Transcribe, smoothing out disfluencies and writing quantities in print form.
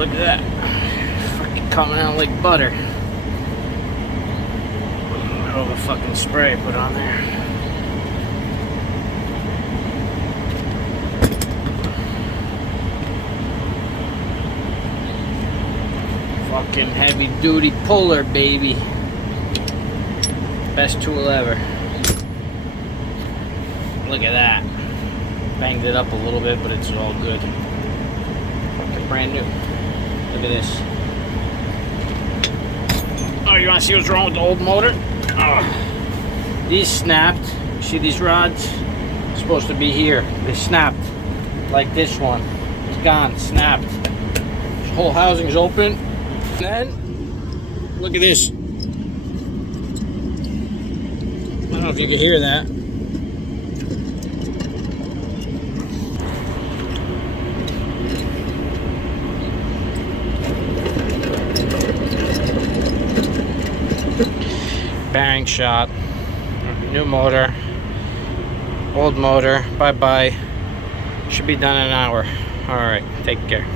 look at that. Fucking coming out like butter. All the fucking spray I put on there. Fucking heavy duty puller, baby. Best tool ever. Look at that. Banged it up a little bit, but it's all good. Fucking brand new. Look at this. Oh, you want to see what's wrong with the old motor? Oh. These snapped. See these rods? They're supposed to be here. They snapped. Like this one. It's gone. Snapped. This whole housing's open. And then, look at this. I don't know if you can hear that. Bearing shot. New motor. Old motor. Bye bye. Should be done in an hour. Alright, take care.